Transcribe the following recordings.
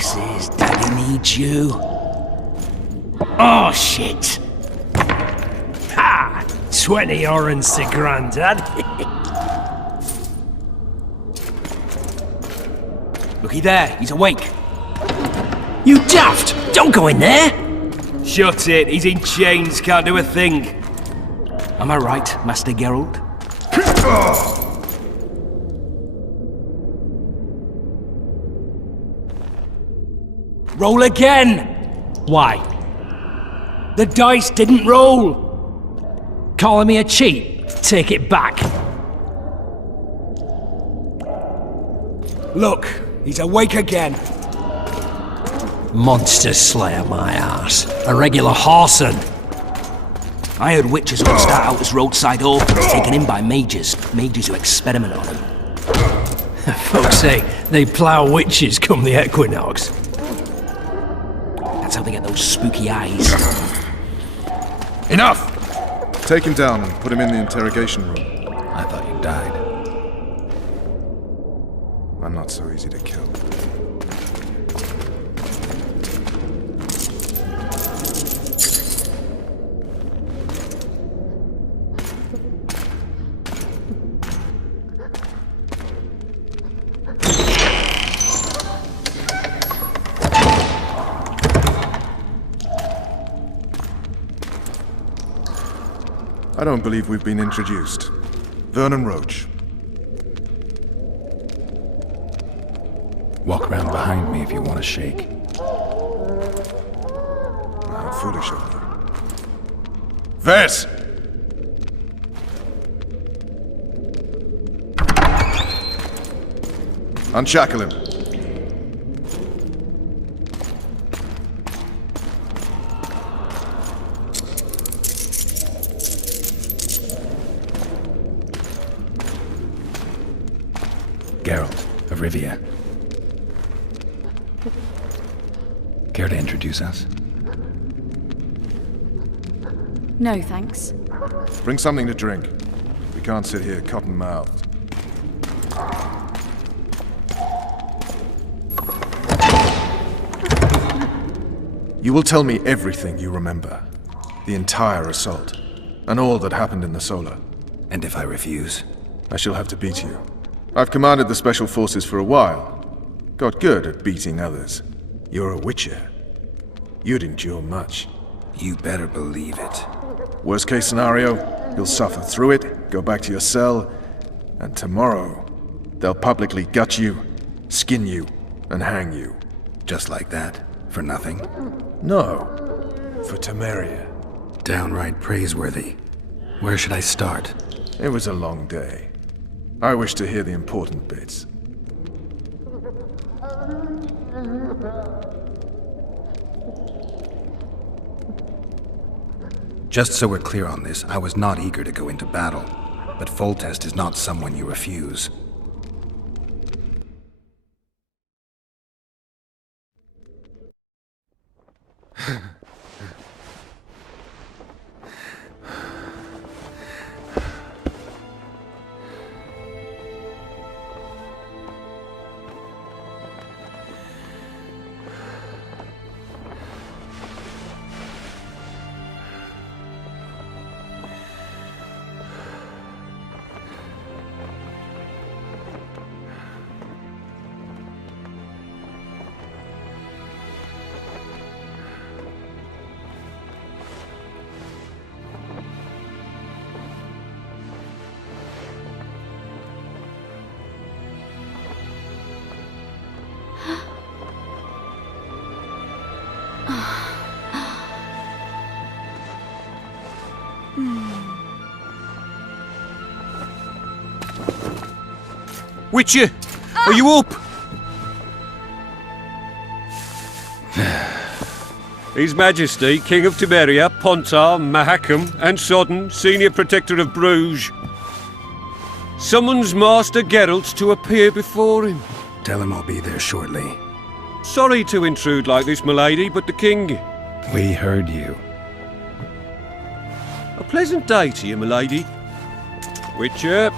Fixes, Daddy needs you. Oh, shit. Ha! 20 orens to Grandad. Looky there, he's awake. You daft! Don't go in there! Shut it, he's in chains, can't do a thing. Am I right, Master Geralt? Roll again! Why? The dice didn't roll! Calling me a cheat? Take it back. Look, he's awake again. Monster Slayer, my ass. A regular whoreson. I heard witches would start out as roadside orphans taken in by mages. Mages who experiment on them. Folks say they plough witches come the equinox. That's how they get those spooky eyes. Enough! Take him down and put him in the interrogation room. I thought you died. I'm not so easy to kill. I don't believe we've been introduced. Vernon Roach. Walk around behind me if you want to shake. How foolish of you. Vess! Unshackle him. Geralt of Rivia. Care to introduce us? No, thanks. Bring something to drink. We can't sit here cotton-mouthed. You will tell me everything you remember. The entire assault. And all that happened in the Solar. And if I refuse? I shall have to beat you. I've commanded the Special Forces for a while. Got good at beating others. You're a Witcher. You'd endure much. You better believe it. Worst case scenario, you'll suffer through it, go back to your cell, and tomorrow, they'll publicly gut you, skin you, and hang you. Just like that? For nothing? No. For Temeria. Downright praiseworthy. Where should I start? It was a long day. I wish to hear the important bits. Just so we're clear on this, I was not eager to go into battle, but Foltest is not someone you refuse. Witcher, are you up? His Majesty, King of Temeria, Pontar, Mahakam, and Sodden, Senior Protector of Bruges, summons Master Geralt to appear before him. Tell him I'll be there shortly. Sorry to intrude like this, milady, but the King... We heard you. A pleasant day to you, milady. Witcher.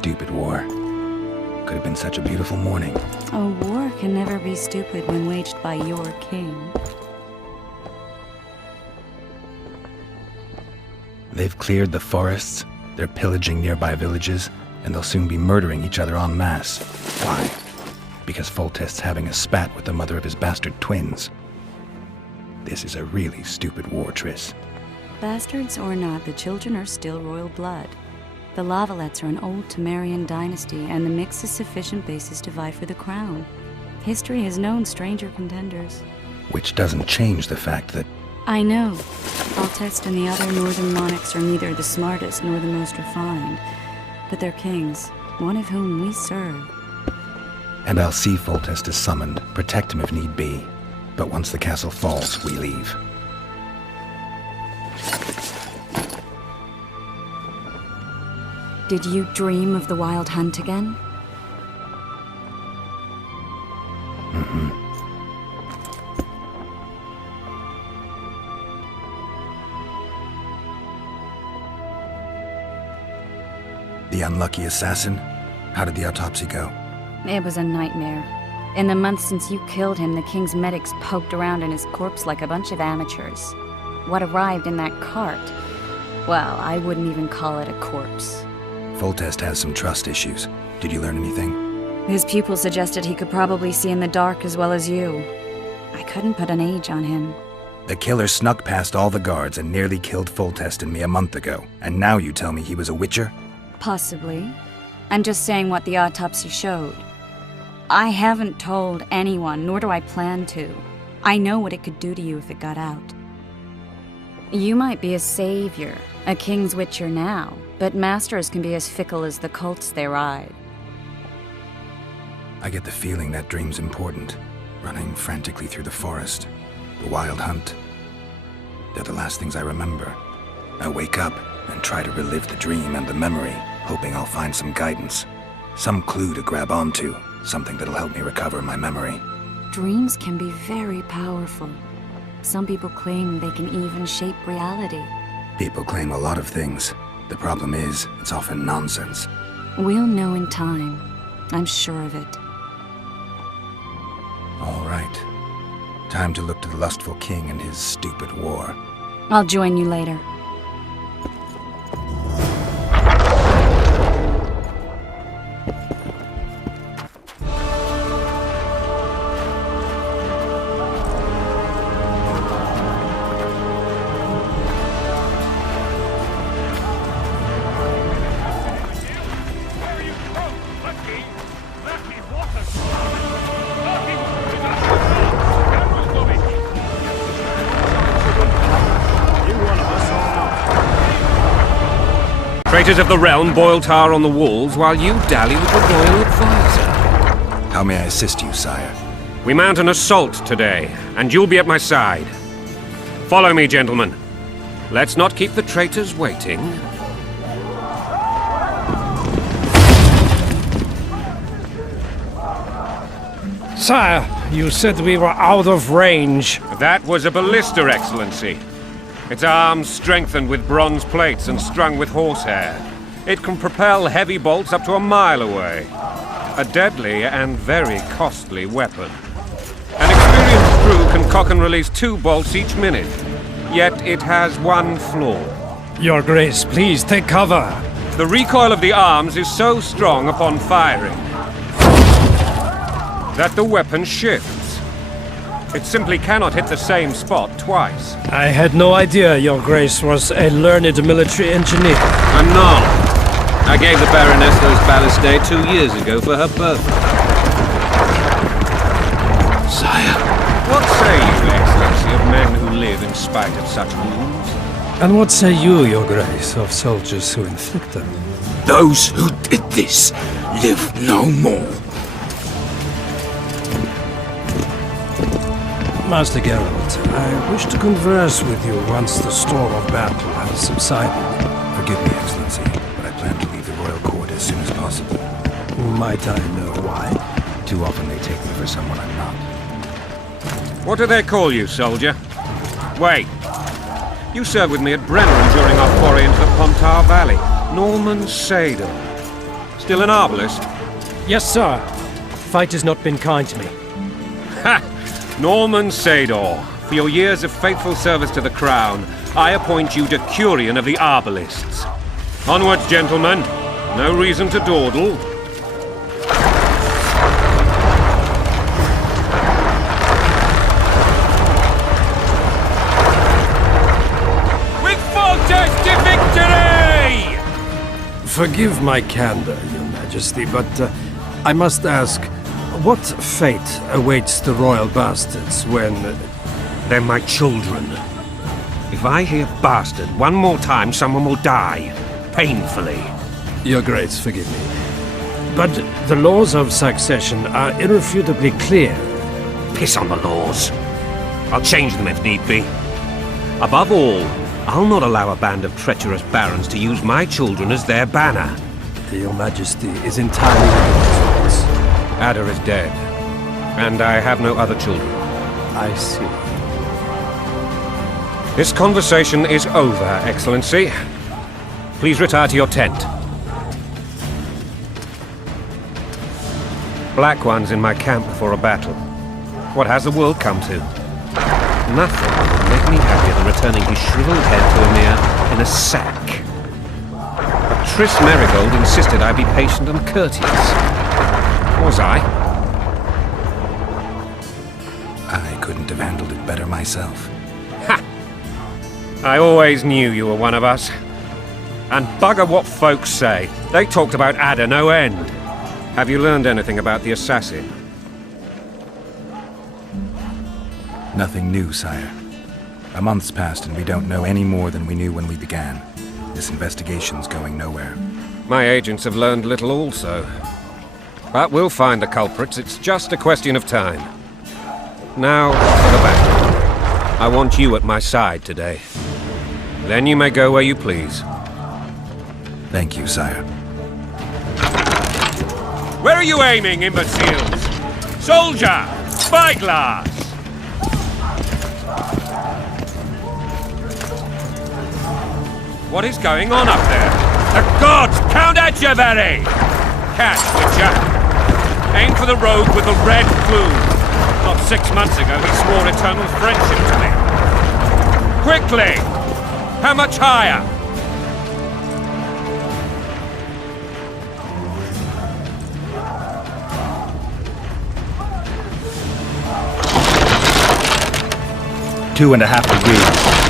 stupid war. Could have been such a beautiful morning. A war can never be stupid when waged by your king. They've cleared the forests, they're pillaging nearby villages, and they'll soon be murdering each other en masse. Why? Because Foltest's having a spat with the mother of his bastard twins. This is a really stupid war, Triss. Bastards or not, the children are still royal blood. The Lavalettes are an old Temerian dynasty, and the mix is sufficient basis to vie for the crown. History has known stranger contenders. Which doesn't change the fact that I know. Foltest and the other northern monarchs are neither the smartest nor the most refined, but they're kings, one of whom we serve. And I'll see Foltest is summoned, protect him if need be. But once the castle falls, we leave. Did you dream of the Wild Hunt again? The unlucky assassin? How did the autopsy go? It was a nightmare. In the months since you killed him, the king's medics poked around in his corpse like a bunch of amateurs. What arrived in that cart? Well, I wouldn't even call it a corpse. Foltest has some trust issues. Did you learn anything? His pupil suggested he could probably see in the dark as well as you. I couldn't put an age on him. The killer snuck past all the guards and nearly killed Foltest and me a month ago. And now you tell me he was a witcher? Possibly. I'm just saying what the autopsy showed. I haven't told anyone, nor do I plan to. I know what it could do to you if it got out. You might be a savior, a king's witcher now, but masters can be as fickle as the cults they ride. I get the feeling that dream's important. Running frantically through the forest. The Wild Hunt. They're the last things I remember. I wake up and try to relive the dream and the memory, hoping I'll find some guidance. Some clue to grab onto. Something that'll help me recover my memory. Dreams can be very powerful. Some people claim they can even shape reality. People claim a lot of things. The problem is, it's often nonsense. We'll know in time. I'm sure of it. All right. Time to look to the lustful king and his stupid war. I'll join you later. Traitors of the realm boil tar on the walls while you dally with the royal advisor. How may I assist you, sire? We mount an assault today, and you'll be at my side. Follow me, gentlemen. Let's not keep the traitors waiting. Sire, you said we were out of range. That was a ballista, Excellency. Its arms strengthened with bronze plates and strung with horsehair. It can propel heavy bolts up to a mile away. A deadly and very costly weapon. An experienced crew can cock and release 2 bolts each minute. Yet it has one flaw. Your Grace, please take cover. The recoil of the arms is so strong upon firing that the weapon shifts. It simply cannot hit the same spot twice. I had no idea Your Grace was a learned military engineer. I'm not. I gave the Baroness those ballistae 2 years ago for her birthday. Sire. What say you, Excellency, of men who live in spite of such wounds? And what say you, Your Grace, of soldiers who inflict them? Those who did this live no more. Master Geralt, I wish to converse with you once the storm of battle has subsided. Forgive me, Excellency, but I plan to leave the royal court as soon as possible. Might I know why? Too often they take me for someone I'm not. What do they call you, soldier? Wait. You served with me at Brennan during our foray into the Pontar Valley. Norman Sadel. still an arbalist? Yes, sir. Fate has not been kind to me. Ha! Norman Sador, for your years of faithful service to the Crown, I appoint you Decurion of the Arbalists. Onwards, gentlemen. No reason to dawdle. With Foltest to victory! Forgive my candor, Your Majesty, but I must ask, what fate awaits the royal bastards when... They're my children. If I hear bastard one more time, someone will die. Painfully. Your Grace, forgive me. But the laws of succession are irrefutably clear. Piss on the laws. I'll change them if need be. Above all, I'll not allow a band of treacherous barons to use my children as their banner. Your Majesty is entirely within his rights. Ada is dead, and I have no other children. I see. This conversation is over, Excellency. Please retire to your tent. Black One's in my camp before a battle. What has the world come to? Nothing would make me happier than returning his shriveled head to Emir in a sack. But Triss Merigold insisted I be patient and courteous. Was I? I couldn't have handled it better myself. Ha! I always knew you were one of us. And bugger what folks say. They talked about Ada no end. Have you learned anything about the assassin? Nothing new, sire. A month's passed and we don't know any more than we knew when we began. This investigation's going nowhere. My agents have learned little also. But we'll find the culprits. It's just a question of time. Now, for the battle. I want you at my side today. Then you may go where you please. Thank you, sire. Where are you aiming, imbeciles? Soldier! Spyglass! What is going on up there? The gods! Count Etcheverry! Catch, Witcher! Aim for the rogue with the red plume. Not 6 months ago he swore eternal friendship to me. Quickly! How much higher? Two and a half degrees.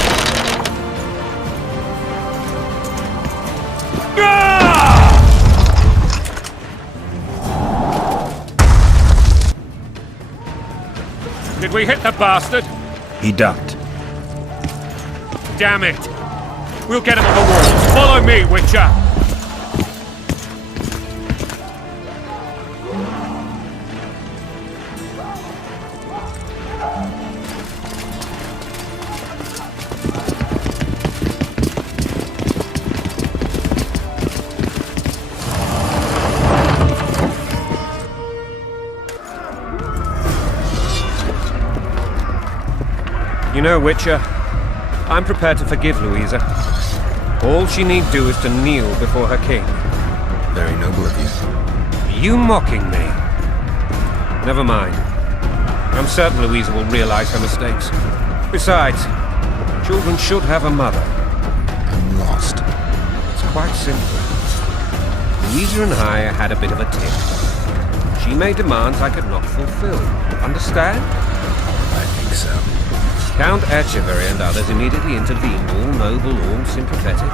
Did we hit the bastard? He ducked. Damn it! We'll get him on the walls. Follow me, Witcher! You know, Witcher, I'm prepared to forgive Louisa. All she need do is to kneel before her king. Very noble of you. Are you mocking me? Never mind. I'm certain Louisa will realize her mistakes. Besides, children should have a mother. I'm lost. It's quite simple. Louisa and I had a bit of a tiff. She made demands I could not fulfill. Understand? I think so. Count Etcheverry and others immediately intervened, all noble, all sympathetic.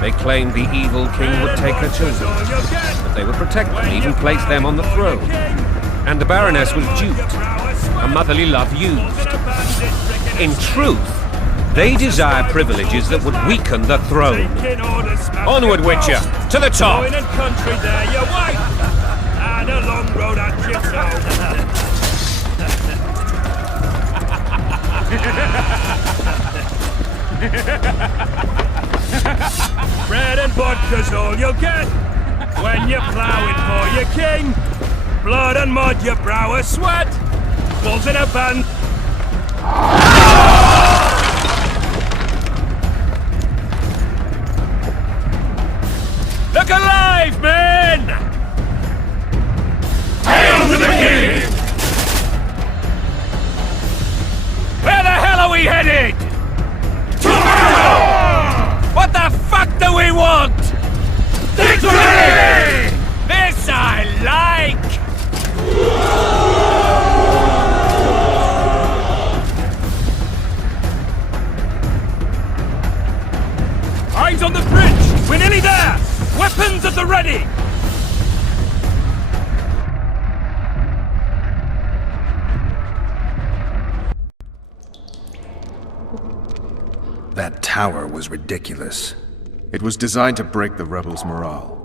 They claimed the evil king would take her children, but they would protect them, even place them on the throne. And the Baroness was duped, her motherly love used. In truth, they desire privileges that would weaken the throne. Onward, Witcher, to the top! And country there, your wife! And a long road at Bread and vodka's all you'll get when you're ploughing for your king. Blood and mud, your brow a sweat. Bulls in a band. Look alive, men! Hail to the king! Where the hell are we headed? Tomorrow! What the fuck do we want? Victory! This I like! Eyes on the bridge! We're nearly there! Weapons at the ready! That tower was ridiculous. It was designed to break the rebels' morale.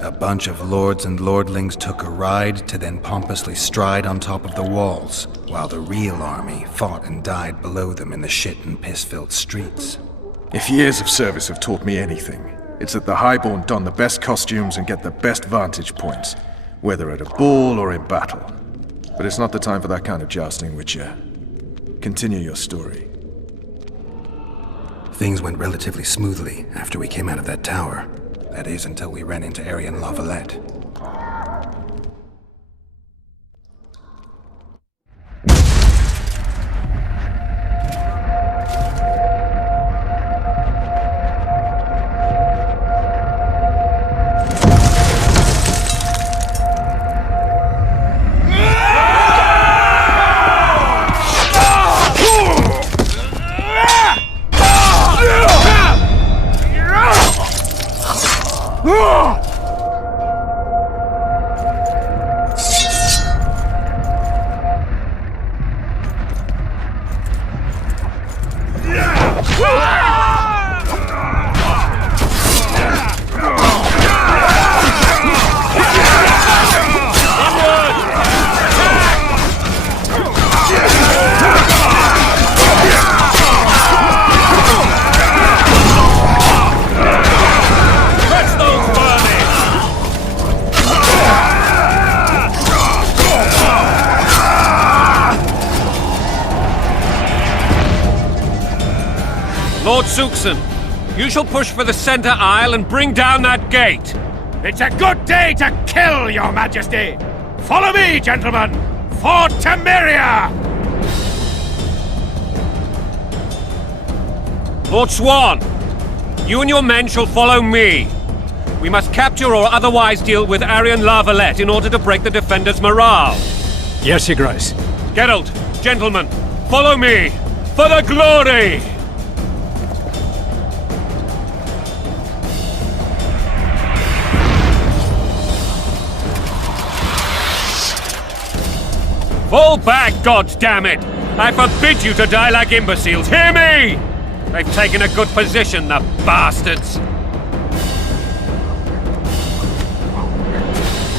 A bunch of lords and lordlings took a ride to then pompously stride on top of the walls, while the real army fought and died below them in the shit and piss-filled streets. If years of service have taught me anything, it's that the Highborn don the best costumes and get the best vantage points, whether at a ball or in battle. But it's not the time for that kind of jousting, Witcher. Continue your story. Things went relatively smoothly after we came out of that tower. That is, until we ran into Aryan La Valette. Lord Suxon, you shall push for the center aisle and bring down that gate. It's a good day to kill, your majesty! Follow me, gentlemen! For Temeria! Lord Swan, you and your men shall follow me. We must capture or otherwise deal with Aryan La Valette in order to break the defenders' morale. Yes, Your Grace. Geralt, gentlemen, follow me! For the glory! Fall back, goddammit! I forbid you to die like imbeciles, hear me! They've taken a good position, the bastards!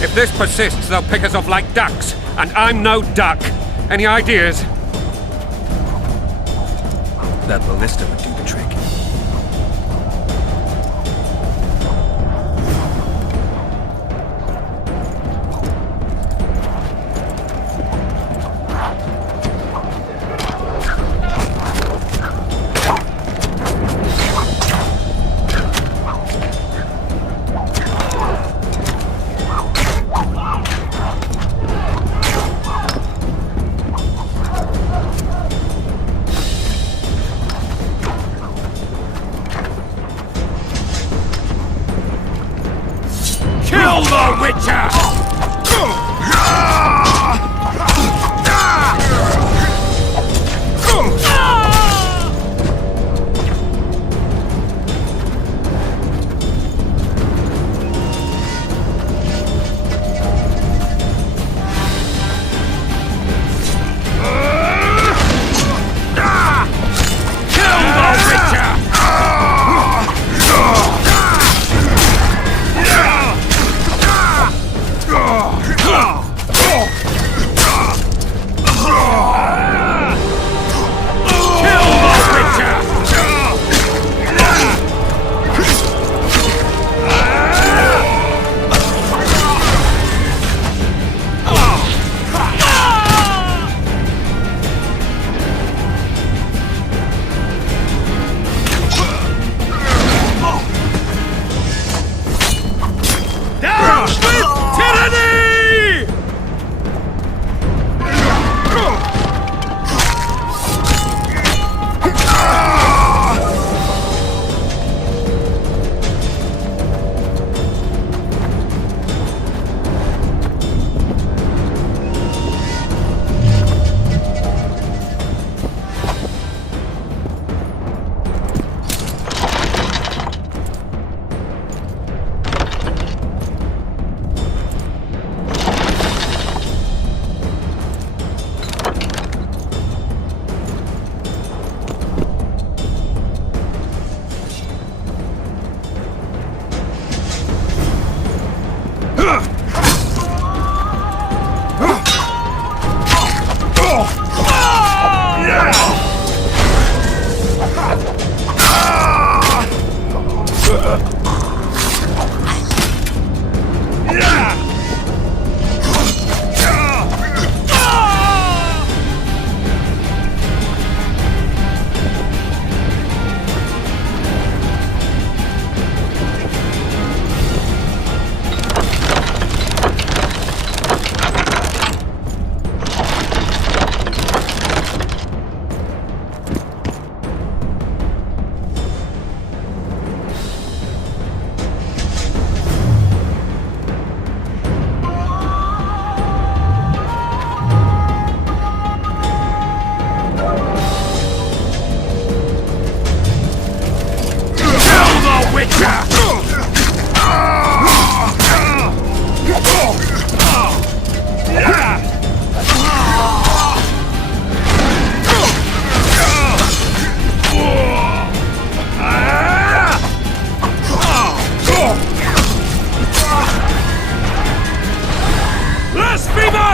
If this persists, they'll pick us off like ducks, and I'm no duck. Any ideas? That ballista would do the trick. Kill the Witcher!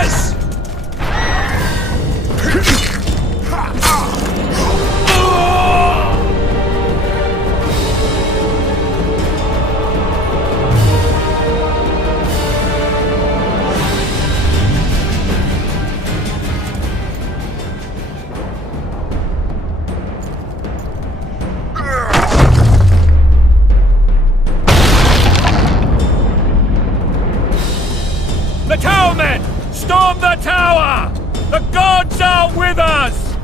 Blasphemous! The tower men! Storm the tower! The gods are with us!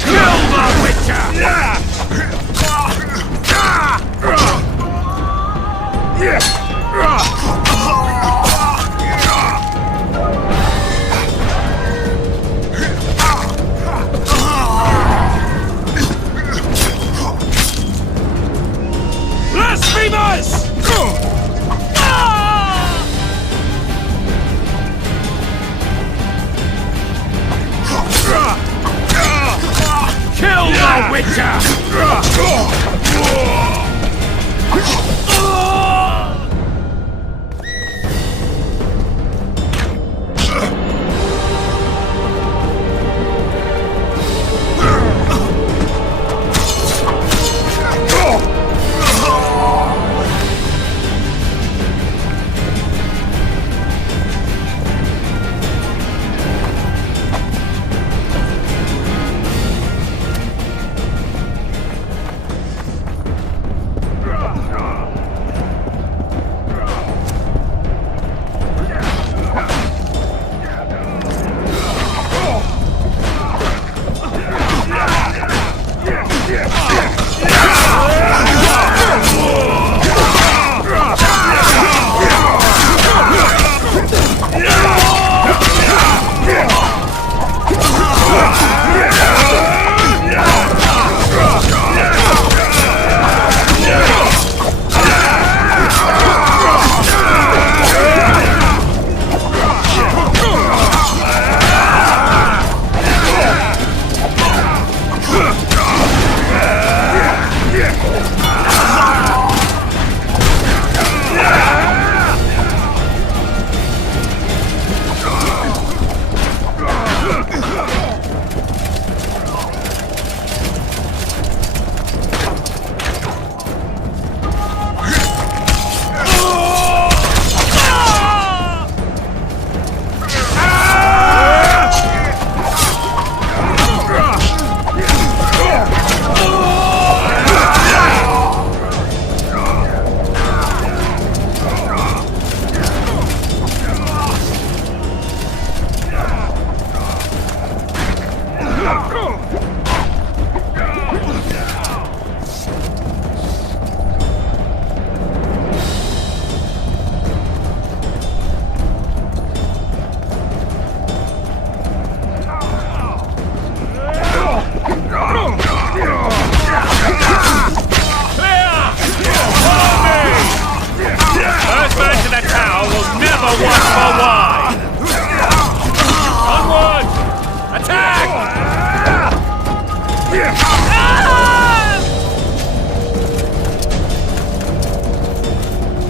Kill the Witcher! Blasphemous! Kill the Witcher!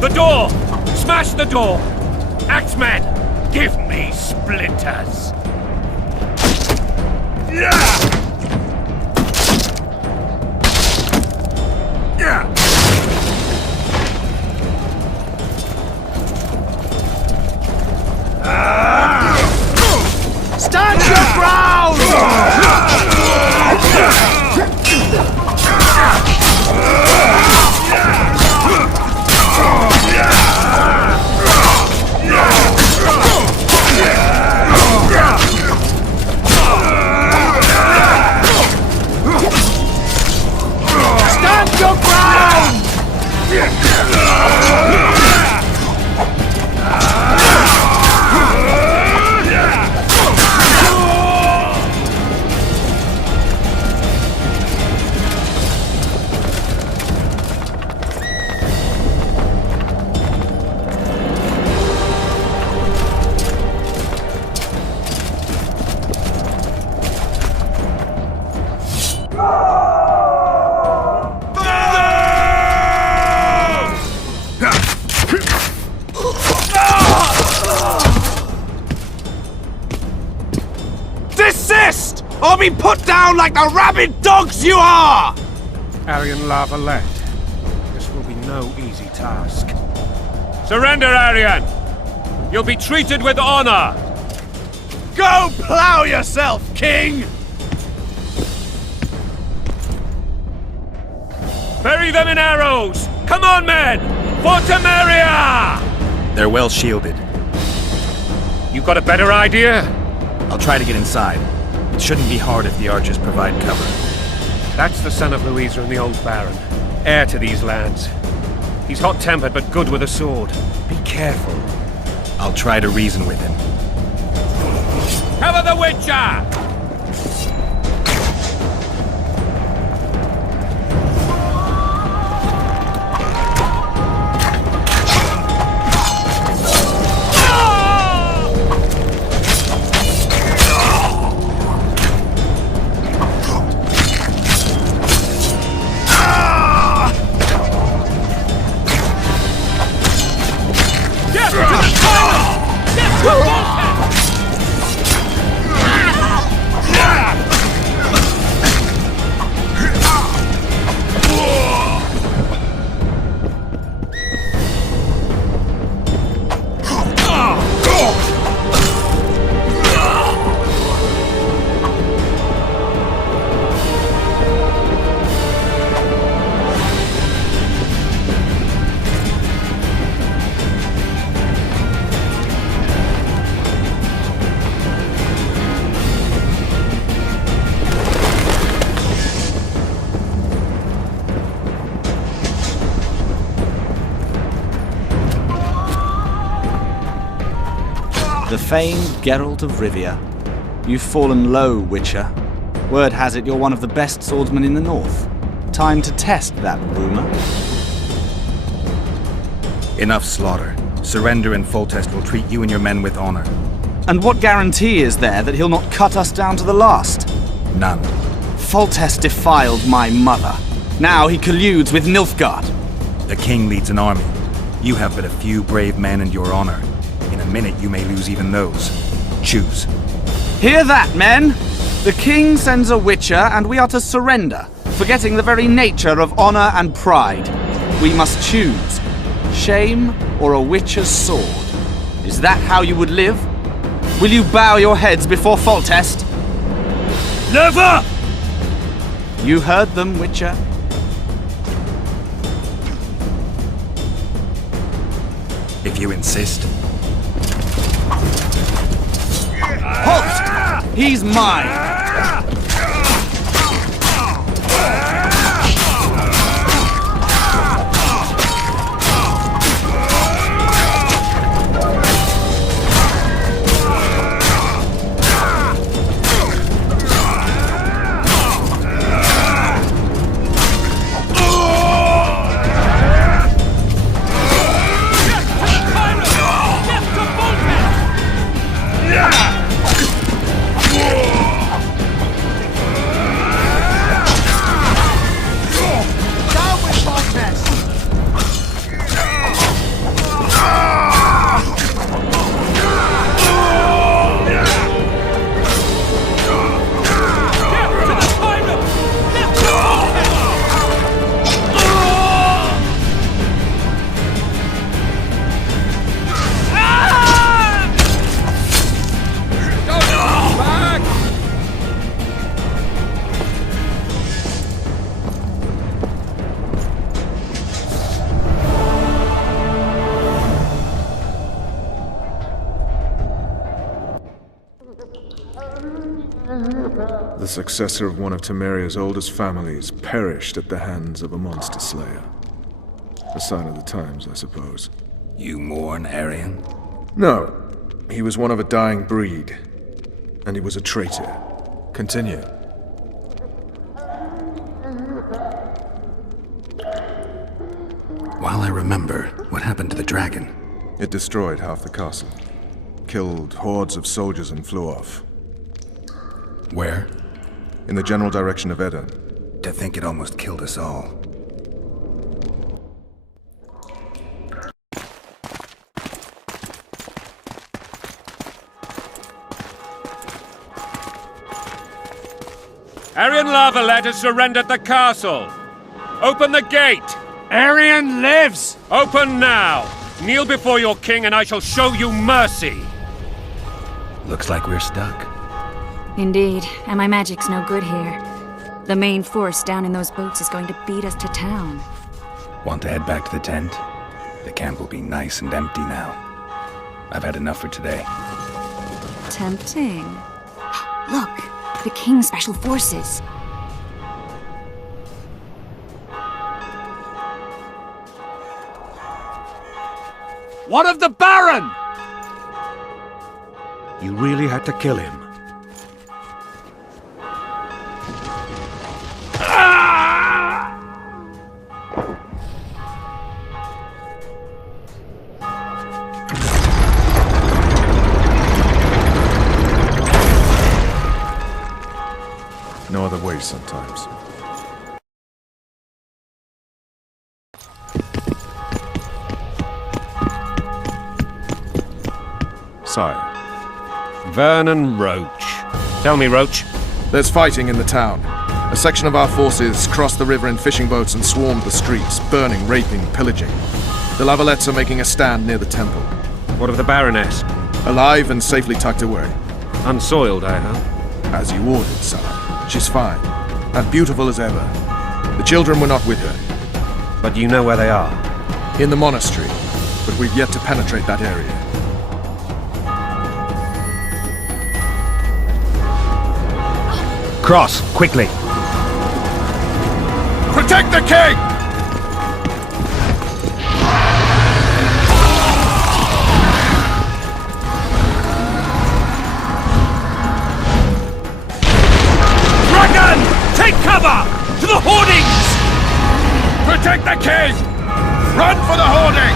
The door! Smash the door! Axeman, give me splinters! Stand your ground! Stand your ground! or be put down like the rabid dogs you are! Arian La Valette, this will be no easy task. Surrender, Arian! You'll be treated with honor! Go plow yourself, King! Bury them in arrows! Come on, men! For Temeria! They're well shielded. You got a better idea? I'll try to get inside. It shouldn't be hard if the archers provide cover. That's the son of Louisa and the old Baron, heir to these lands. He's hot-tempered but good with a sword. Be careful. I'll try to reason with him. Cover the Witcher! The famed Geralt of Rivia. You've fallen low, Witcher. Word has it you're one of the best swordsmen in the north. Time to test that rumor. Enough slaughter. Surrender and Foltest will treat you and your men with honor. And what guarantee is there that he'll not cut us down to the last? None. Foltest defiled my mother. Now he colludes with Nilfgaard. The king leads an army. You have but a few brave men and your honor. In a minute you may lose even those. Choose. Hear that, men? The king sends a Witcher and we are to surrender, forgetting the very nature of honor and pride. We must choose. Shame or a Witcher's sword? Is that how you would live? Will you bow your heads before Foltest? Never! You heard them, Witcher. If you insist. Halt! He's mine! The successor of one of Temeria's oldest families perished at the hands of a monster slayer. A sign of the times, I suppose. You mourn Arian? No. He was one of a dying breed. And he was a traitor. Continue. While I remember, what happened to the dragon? It destroyed half the castle. Killed hordes of soldiers and flew off. Where? In the general direction of Edirn. To think it almost killed us all. Arian Lavalet has surrendered the castle. Open the gate! Arian lives! Open now! Kneel before your king and I shall show you mercy! Looks like we're stuck. Indeed, and my magic's no good here. The main force down in those boats is going to beat us to town. Want to head back to the tent? The camp will be nice and empty now. I've had enough for today. Tempting. Look, the King's Special Forces. What of the Baron? You really had to kill him. No other way sometimes. Sire. Vernon Roach. Tell me, Roach. There's fighting in the town. A section of our forces crossed the river in fishing boats and swarmed the streets, burning, raping, pillaging. The Lavalets are making a stand near the temple. What of the Baroness? Alive and safely tucked away. Unsoiled, I hope. As you ordered, sire. She's fine. And beautiful as ever. The children were not with her. But you know where they are? In the monastery. But we've yet to penetrate that area. Cross, quickly! Protect the king! Dragon! Take cover! To the hoardings! Protect the king! Run for the hoarding!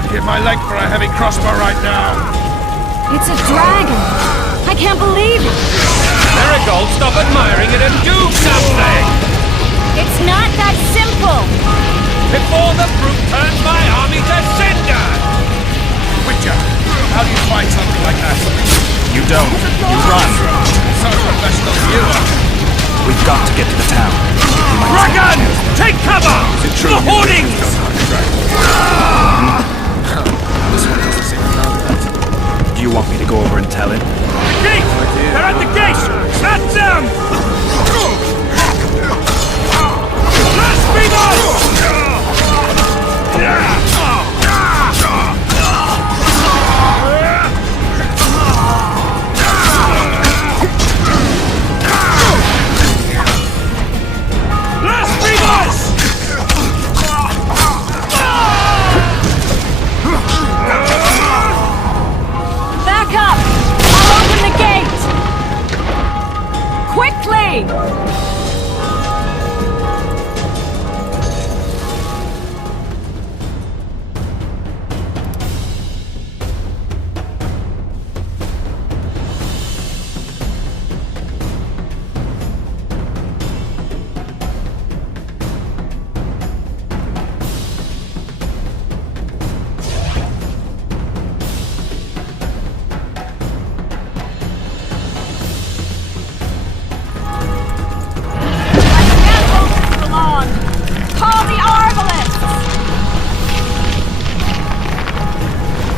I'd give my leg for a heavy crossbow right now. It's a dragon! I can't believe it! Marigold, stop admiring it and do something! It's not that simple! Before the brute turns my army to cinder! Witcher, how do you fight something like that? You don't. You run. So professional you are. We've got to get to the town. Dragon! Take cover! To the hoardings! This one doesn't seem to know that. Do you want me to go over and tell him? Gate! They're at the gate! At them! Blasphemous! Back up! I'll open the gate! Quickly! Call the Arbalists!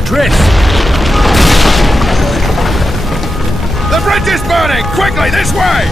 Triss! The bridge is burning! Quickly, this way!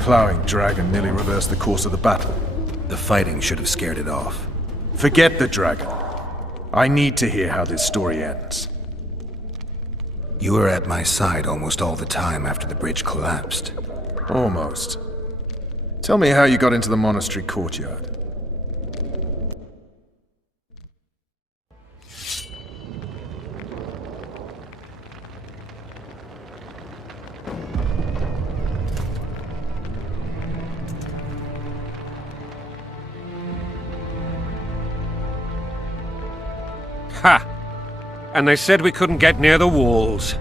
Plowing dragon nearly reversed the course of the battle. The fighting should have scared it off. Forget the dragon. I need to hear how this story ends. You were at my side almost all the time after the bridge collapsed. Almost. Tell me how you got into the monastery courtyard. And they said we couldn't get near the walls.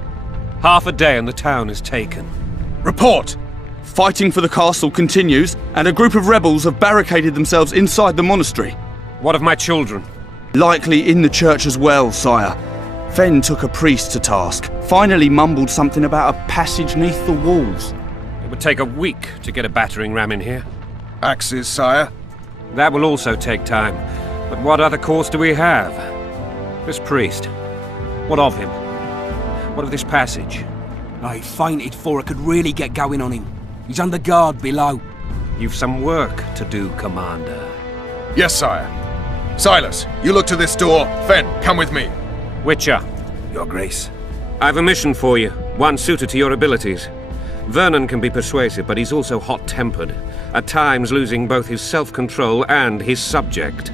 Half a day and the town is taken. Report! Fighting for the castle continues, and a group of rebels have barricaded themselves inside the monastery. What of my children? Likely in the church as well, sire. Fen took a priest to task, finally mumbled something about a passage neath the walls. It would take a week to get a battering ram in here. Axes, sire? That will also take time. But what other course do we have? This priest. What of him? What of this passage? I fainted before I could really get going on him. He's under guard below. You've some work to do, Commander. Yes, sire. Silas, you look to this door. Fen, come with me. Witcher. Your Grace. I've a mission for you, one suited to your abilities. Vernon can be persuasive, but he's also hot-tempered, at times losing both his self-control and his subject.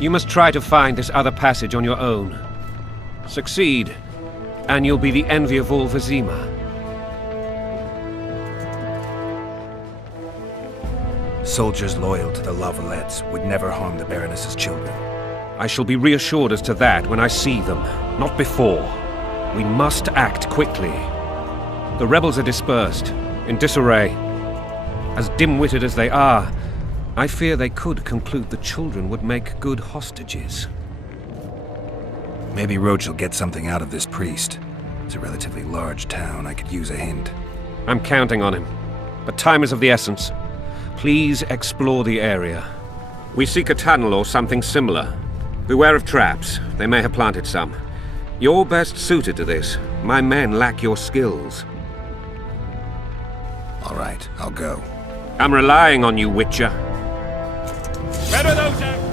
You must try to find this other passage on your own. Succeed, and you'll be the envy of all Vizima. Soldiers loyal to the La Valettes would never harm the Baroness's children. I shall be reassured as to that when I see them, not before. We must act quickly. The rebels are dispersed, in disarray. As dim-witted as they are, I fear they could conclude the children would make good hostages. Maybe Roach will get something out of this priest. It's a relatively large town. I could use a hint. I'm counting on him, but time is of the essence. Please explore the area. We seek a tunnel or something similar. Beware of traps. They may have planted some. You're best suited to this. My men lack your skills. All right, I'll go. I'm relying on you, Witcher. Where are those out?